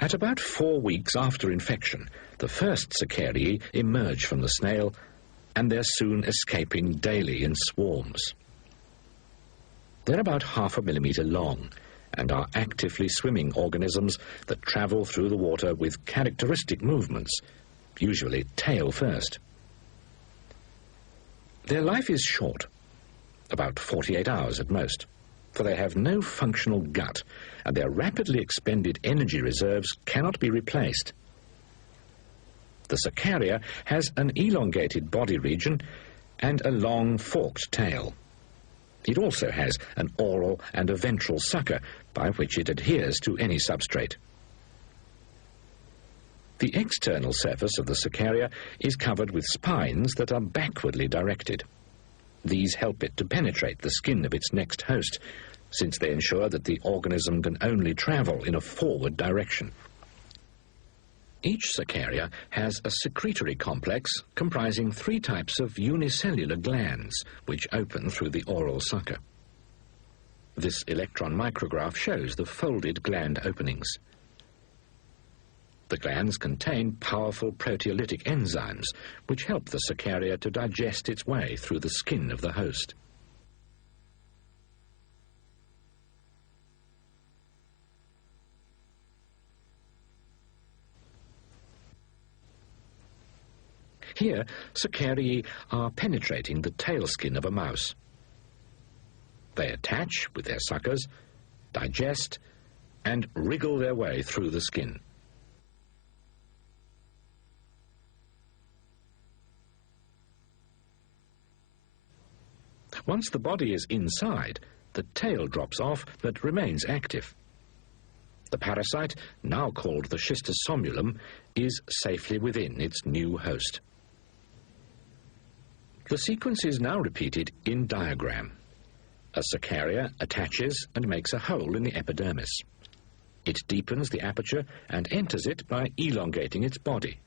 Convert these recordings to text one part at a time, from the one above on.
At about 4 weeks after infection, the first Cercariae emerge from the snail, and they're soon escaping daily in swarms. They're about 0.5 millimeter long and are actively swimming organisms that travel through the water with characteristic movements, usually tail first. Their life is short, about 48 hours at most, for they have no functional gut, and their rapidly expended energy reserves cannot be replaced. The Cercaria has an elongated body region and a long forked tail. It also has an oral and a ventral sucker by which it adheres to any substrate. The external surface of the Cercaria is covered with spines that are backwardly directed. These help it to penetrate the skin of its next host, since they ensure that the organism can only travel in a forward direction. Each Cercaria has a secretory complex comprising 3 types of unicellular glands which open through the oral sucker. This electron micrograph shows the folded gland openings. The glands contain powerful proteolytic enzymes which help the Cercaria to digest its way through the skin of the host. Here, Cercariae are penetrating the tail skin of a mouse. They attach with their suckers, digest, and wriggle their way through the skin. Once the body is inside, the tail drops off but remains active. The parasite, now called the schistosomulum, is safely within its new host. The sequence is now repeated in diagram. A Cercaria attaches and makes a hole in the epidermis. It deepens the aperture and enters it by elongating its body.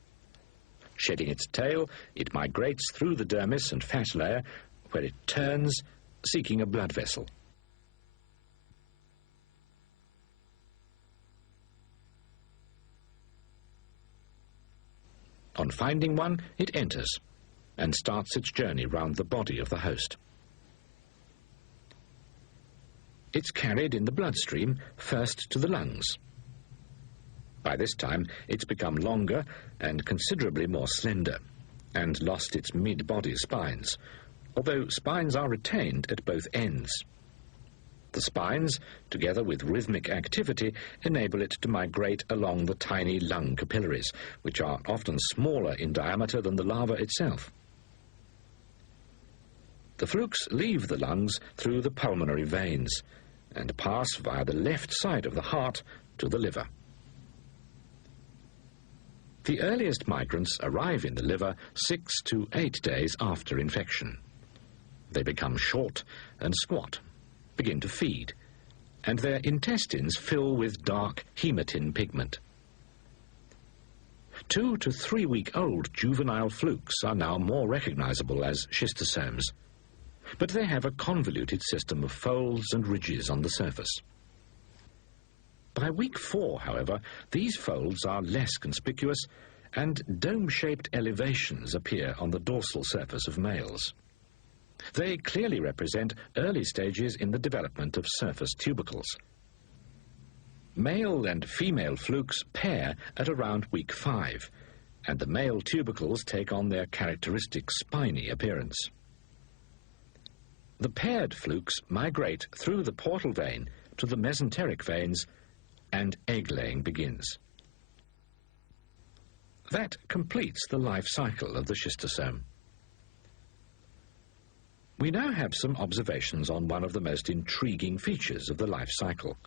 Shedding its tail, it migrates through the dermis and fat layer, where it turns, seeking a blood vessel. On finding one, it enters and starts its journey round the body of the host. It's carried in the bloodstream first to the lungs. By this time, it's become longer and considerably more slender, and lost its mid-body spines, although spines are retained at both ends. The spines, together with rhythmic activity, enable it to migrate along the tiny lung capillaries, which are often smaller in diameter than the larva itself. The flukes leave the lungs through the pulmonary veins and pass via the left side of the heart to the liver. The earliest migrants arrive in the liver 6 to 8 days after infection. They become short and squat, begin to feed, and their intestines fill with dark hematine pigment. 2 to 3 week old juvenile flukes are now more recognizable as schistosomes, but they have a convoluted system of folds and ridges on the surface. By week 4, however, these folds are less conspicuous, and dome-shaped elevations appear on the dorsal surface of males. They clearly represent early stages in the development of surface tubercles. Male and female flukes pair at around week 5, and the male tubercles take on their characteristic spiny appearance. The paired flukes migrate through the portal vein to the mesenteric veins, and egg-laying begins. That completes the life cycle of the schistosome. We now have some observations on one of the most intriguing features of the life cycle,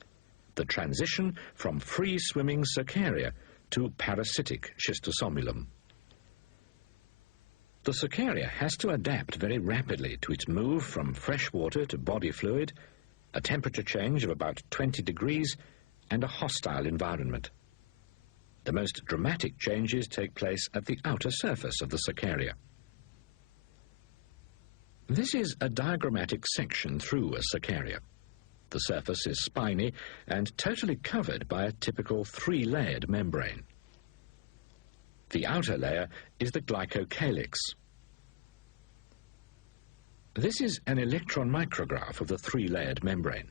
the transition from free-swimming Cercaria to parasitic schistosomulum. The Cercaria has to adapt very rapidly to its move from fresh water to body fluid, a temperature change of about 20 degrees, and a hostile environment. The most dramatic changes take place at the outer surface of the Cercaria. This is a diagrammatic section through a Cercaria. The surface is spiny and totally covered by a typical three-layered membrane. The outer layer is the glycocalyx. This is an electron micrograph of the three-layered membrane.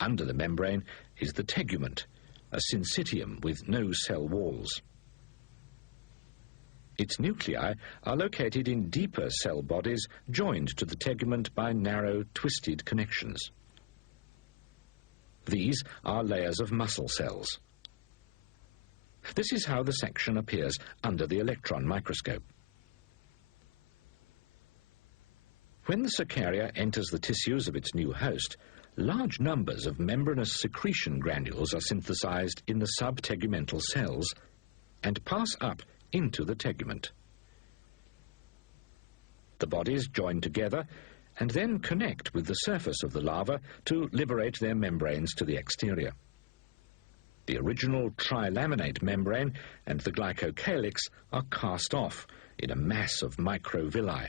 Under the membrane is the tegument, a syncytium with no cell walls. Its nuclei are located in deeper cell bodies joined to the tegument by narrow, twisted connections. These are layers of muscle cells. This is how the section appears under the electron microscope. When the cercaria enters the tissues of its new host, large numbers of membranous secretion granules are synthesized in the subtegumental cells and pass up into the tegument. The bodies join together and then connect with the surface of the larva to liberate their membranes to the exterior. The original trilaminate membrane and the glycocalyx are cast off in a mass of microvilli.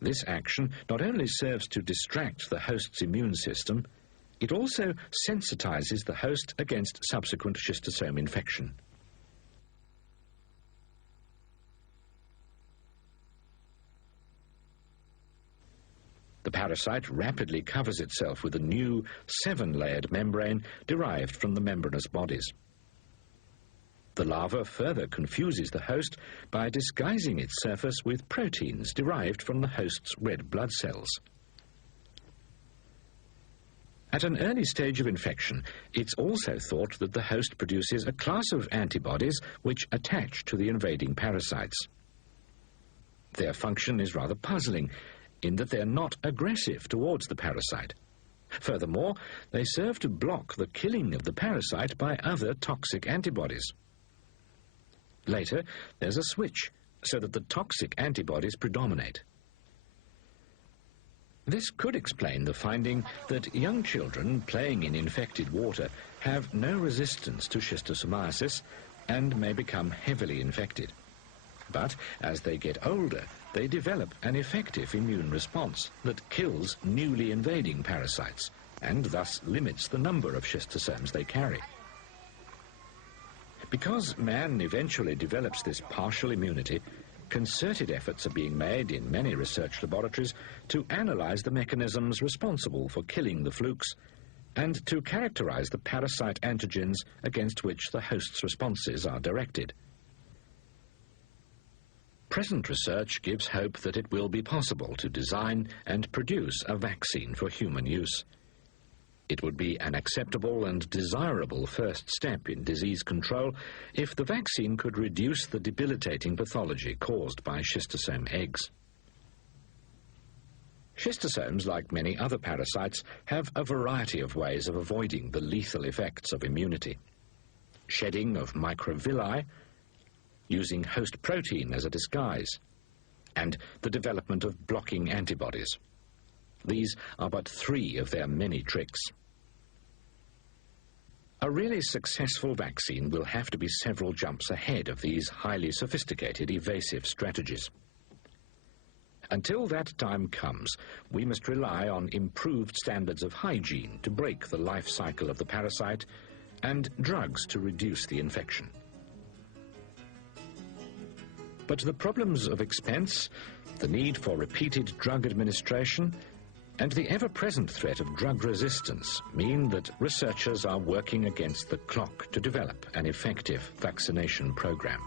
This action not only serves to distract the host's immune system, it also sensitizes the host against subsequent schistosome infection. The parasite rapidly covers itself with a new 7-layered membrane derived from the membranous bodies. The larva further confuses the host by disguising its surface with proteins derived from the host's red blood cells. At an early stage of infection, it's also thought that the host produces a class of antibodies which attach to the invading parasites. Their function is rather puzzling, in that they're not aggressive towards the parasite. Furthermore, they serve to block the killing of the parasite by other toxic antibodies. Later, there's a switch, so that the toxic antibodies predominate. This could explain the finding that young children playing in infected water have no resistance to schistosomiasis and may become heavily infected. But as they get older, they develop an effective immune response that kills newly invading parasites and thus limits the number of schistosomes they carry. Because man eventually develops this partial immunity, concerted efforts are being made in many research laboratories to analyze the mechanisms responsible for killing the flukes and to characterize the parasite antigens against which the host's responses are directed. Present research gives hope that it will be possible to design and produce a vaccine for human use. It would be an acceptable and desirable first step in disease control if the vaccine could reduce the debilitating pathology caused by schistosome eggs. Schistosomes, like many other parasites, have a variety of ways of avoiding the lethal effects of immunity. Shedding of microvilli, using host protein as a disguise, and the development of blocking antibodies. These are but 3 of their many tricks. A really successful vaccine will have to be several jumps ahead of these highly sophisticated evasive strategies. Until that time comes, we must rely on improved standards of hygiene to break the life cycle of the parasite and drugs to reduce the infection. But the problems of expense, the need for repeated drug administration, and the ever-present threat of drug resistance mean that researchers are working against the clock to develop an effective vaccination program.